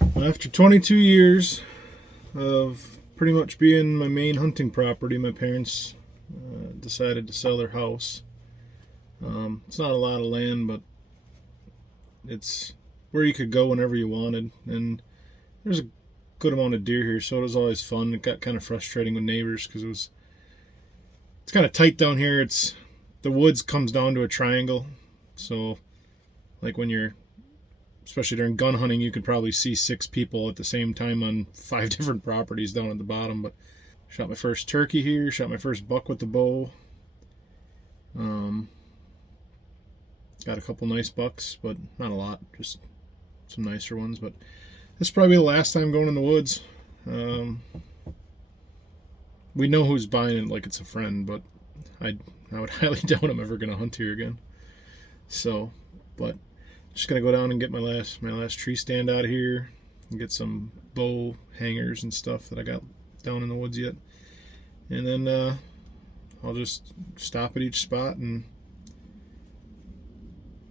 After 22 years of pretty much being my main hunting property, my parents decided to sell their house. It's not a lot of land, but it's where you could go whenever you wanted. And there's a good amount of deer here, so it was always fun. It got kind of frustrating with neighbors because it's kind of tight down here. The woods comes down to a triangle, so like when you're, especially during gun hunting, you could probably see 6 people at the same time on 5 different properties down at the bottom. But shot my first turkey here, shot my first buck with the bow. Got a couple nice bucks, but not a lot, just some nicer ones. But this is probably the last time going in the woods. We know who's buying it like it's a friend, but I would highly doubt I'm ever going to hunt here again. So, but just gonna go down and get my last tree stand out of here and get some bow hangers and stuff that I got down in the woods yet, and then I'll just stop at each spot and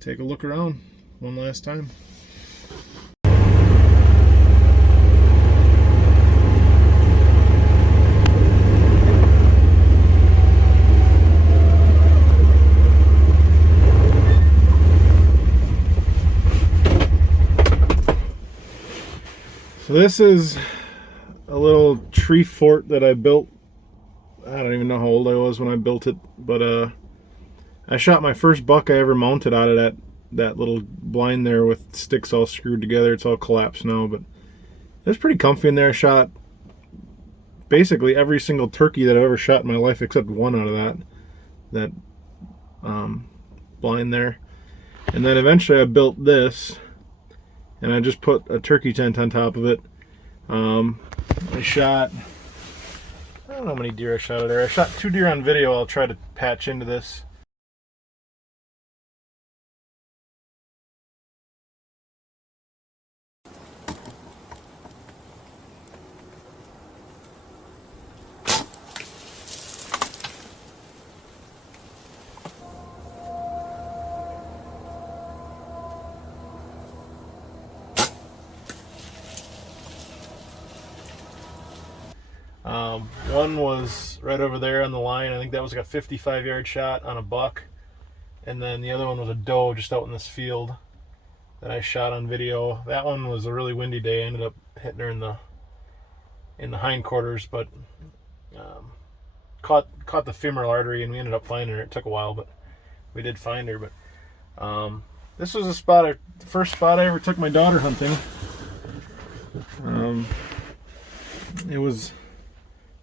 take a look around one last time. So this is a little tree fort that I built. I don't even know how old I was when I built it, but I shot my first buck I ever mounted out of that little blind there with sticks all screwed together. It's all collapsed now, but it was pretty comfy in there. I shot basically every single turkey that I've ever shot in my life except one out of that blind there. And then eventually I built this, and I just put a turkey tent on top of it. I shot, I don't know how many deer I shot there. I shot 2 deer on video. I'll try to patch into this. One was right over there on the line. I think that was like a 55-yard shot on a buck. And then the other one was a doe just out in this field that I shot on video. That one was a really windy day. I ended up hitting her in the hindquarters, but caught the femoral artery, and we ended up finding her. It took a while, but we did find her. But this was the first spot I ever took my daughter hunting. It was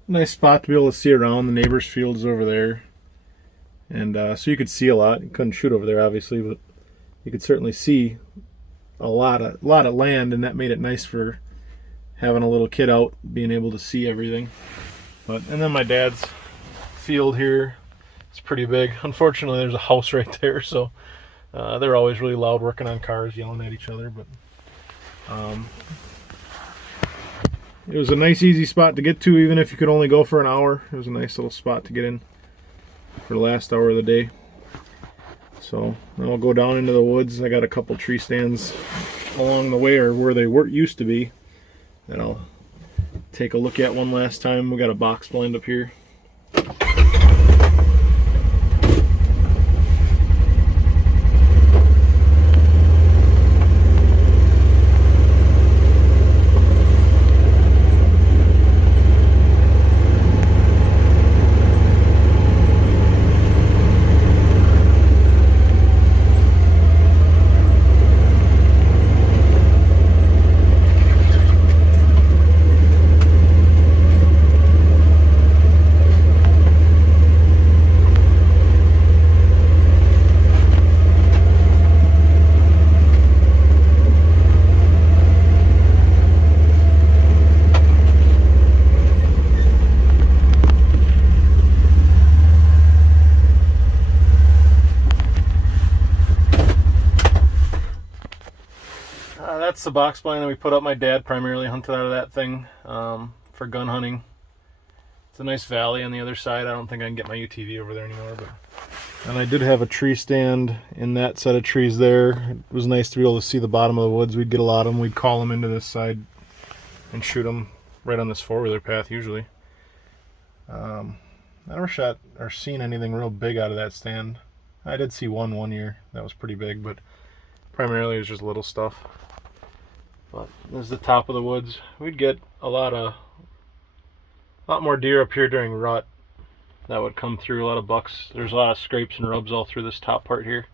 a nice spot to be able to see around. The neighbor's fields over there, and so you could see a lot. You couldn't shoot over there, obviously, but you could certainly see a lot of land, and that made it nice for having a little kid out, being able to see everything. And then my dad's field here, it's pretty big. Unfortunately, there's a house right there, so they're always really loud working on cars, yelling at each other. But it was a nice, easy spot to get to, even if you could only go for an hour. It was a nice little spot to get in for the last hour of the day. So now I'll go down into the woods. I got a couple tree stands along the way, or where they used to be, that I'll take a look at one last time. We got a box blind up here. That's the box blind that we put up. My dad primarily hunted out of that thing for gun hunting. It's a nice valley on the other side. I don't think I can get my UTV over there anymore, but And I did have a tree stand in that set of trees there. It was nice to be able to see the bottom of the woods. We'd get a lot of them. We'd call them into this side and shoot them right on this four-wheeler path usually. I never shot or seen anything real big out of that stand. I did see one year. That was pretty big, but primarily it was just little stuff. But this is the top of the woods. We'd get a lot more deer up here during rut. That would come through, a lot of bucks. There's a lot of scrapes and rubs all through this top part here.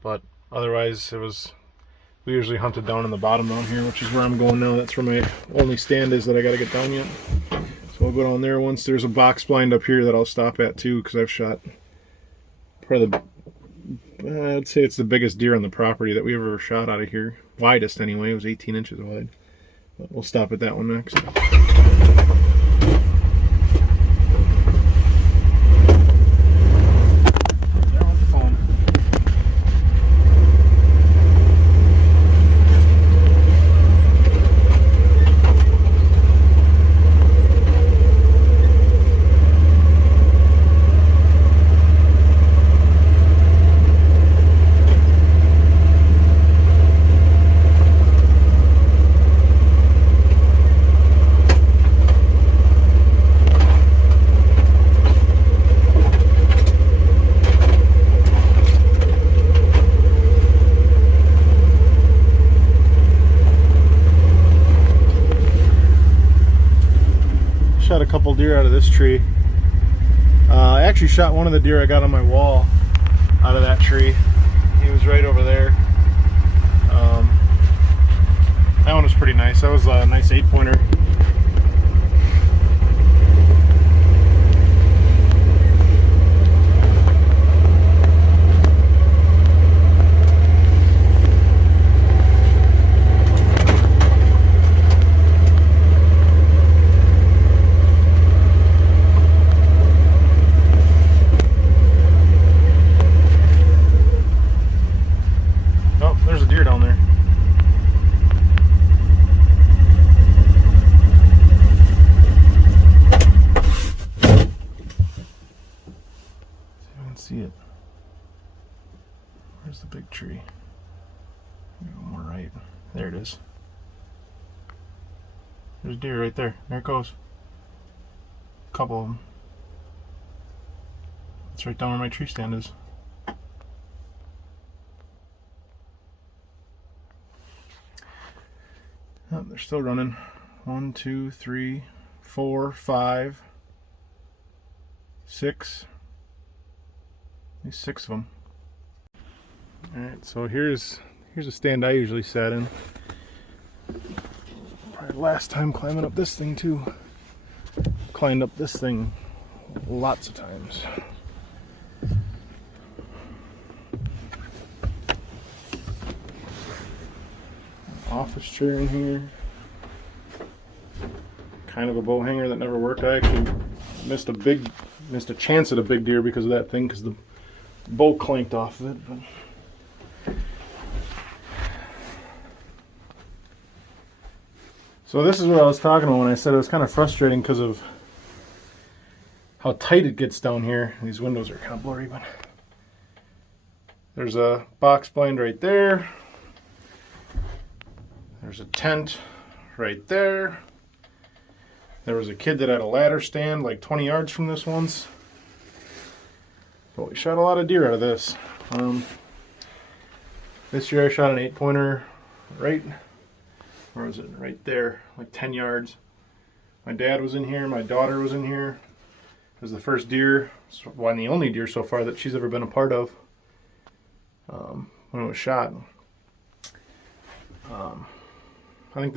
But otherwise, we usually hunted down in the bottom down here, which is where I'm going now. That's where my only stand is that I got to get down yet. So I'll go down there once. There's a box blind up here that I'll stop at too, because I've shot probably I'd say it's the biggest deer on the property that we ever shot out of here. Widest anyway, it was 18 inches wide. But we'll stop at that one next. Shot a couple deer out of this tree. I actually shot one of the deer I got on my wall out of that tree. He was right over there. That one was pretty nice. That was a nice 8-pointer. There's a deer down there. See if I can see it. Where's the big tree? Go more right. There it is. There's a deer right there. There it goes. A couple of them. It's right down where my tree stand is. Oh, they're still running. 1, 2, 3, 4, 5, 6. There's 6 of them. Alright, so here's a stand I usually sat in. Probably last time climbing up this thing too. Climbed up this thing lots of times. Office chair in here. Kind of a bow hanger that never worked. I actually missed a chance at a big deer because of that thing, because the bow clanked off of it. But so this is what I was talking about when I said it was kind of frustrating because of how tight it gets down here. These windows are kind of blurry, but there's a box blind right there. There's a tent right there. There was a kid that had a ladder stand like 20 yards from this once. But we shot a lot of deer out of this. This year I shot an 8-pointer right, where was it? Right there, like 10 yards. My dad was in here, my daughter was in here. It was the first deer, well, and the only deer so far that she's ever been a part of when it was shot. I think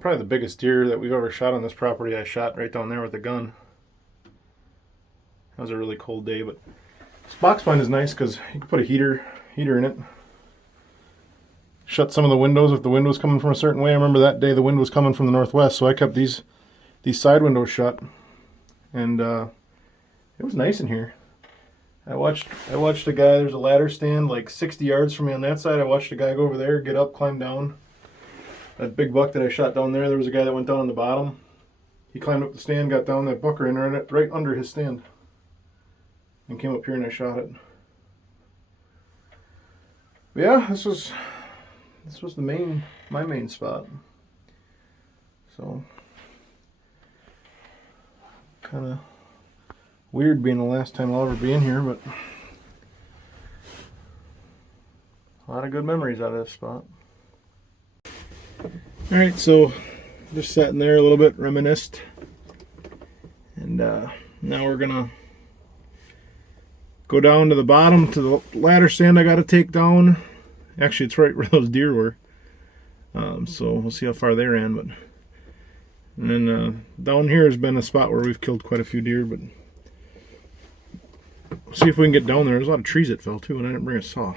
probably the biggest deer that we've ever shot on this property I shot right down there with a gun. That was a really cold day, but this box blind is nice because you can put a heater in it. Shut some of the windows if the wind was coming from a certain way. I remember that day the wind was coming from the northwest, so I kept these side windows shut, and it was nice in here. I watched a guy, there's a ladder stand like 60 yards from me on that side. I watched a guy go over there, get up, climb down. That big buck that I shot down there, there was a guy that went down on the bottom. he climbed up the stand, got down that buck ran right under his stand, and came up here and I shot it. But yeah, this was my main spot. So kind of weird being the last time I'll ever be in here, but a lot of good memories out of this spot. Alright, so just sat in there a little bit, reminisced, and now we're gonna go down to the bottom to the ladder stand I gotta take down. Actually, it's right where those deer were, so we'll see how far they ran. But and then down here has been a spot where we've killed quite a few deer, but we'll see if we can get down there. There's a lot of trees that fell too, and I didn't bring a saw.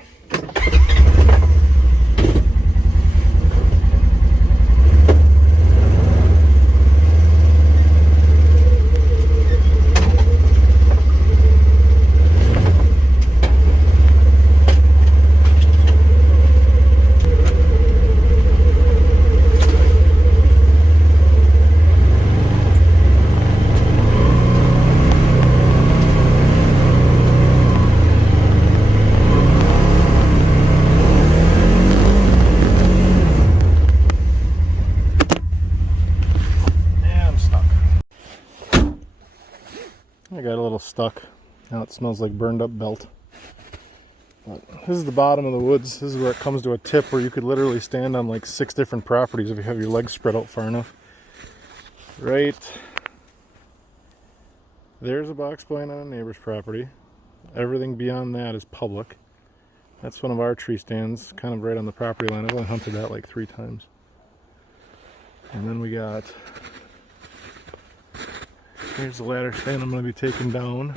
I got a little stuck. Now it smells like burned up belt. But this is the bottom of the woods. This is where it comes to a tip where you could literally stand on like 6 different properties if you have your legs spread out far enough. Right there's a box blind on a neighbor's property. Everything beyond that is public. That's one of our tree stands, kind of right on the property line. I've only hunted that like 3 times. And then we got, here's the ladder stand I'm going to be taking down.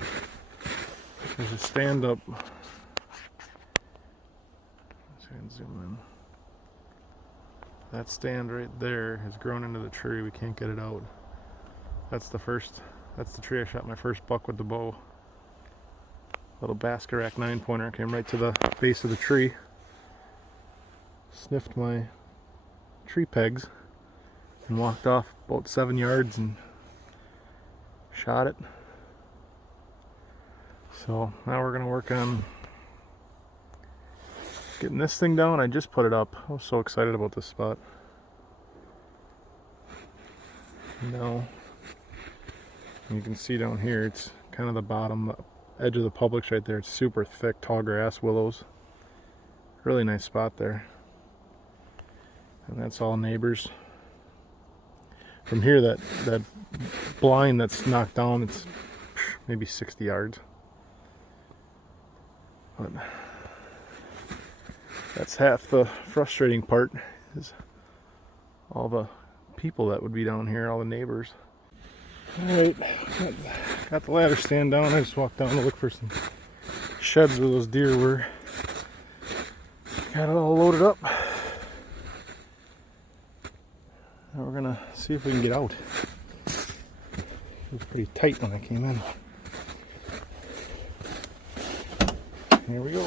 There's a stand up. Let's see if I can zoom in. That stand right there has grown into the tree. We can't get it out. That's the tree I shot my first buck with the bow. Little Baskerack 9-pointer came right to the base of the tree. Sniffed my tree pegs and walked off about 7 yards and shot it. So now we're going to work on getting this thing down. I just put it up. I was so excited about this spot. Now you can see down here, it's kind of the bottom edge of the Publix right there. It's super thick, tall grass, willows. Really nice spot there. And that's all neighbors. From here, that blind that's knocked down, it's maybe 60 yards. But that's half the frustrating part, is all the people that would be down here, all the neighbors. Alright, got the ladder stand down. I just walked down to look for some sheds where those deer were. Got it all loaded up. Now we're gonna see if we can get out. It was pretty tight when I came in. Here we go.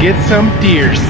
Get some deers.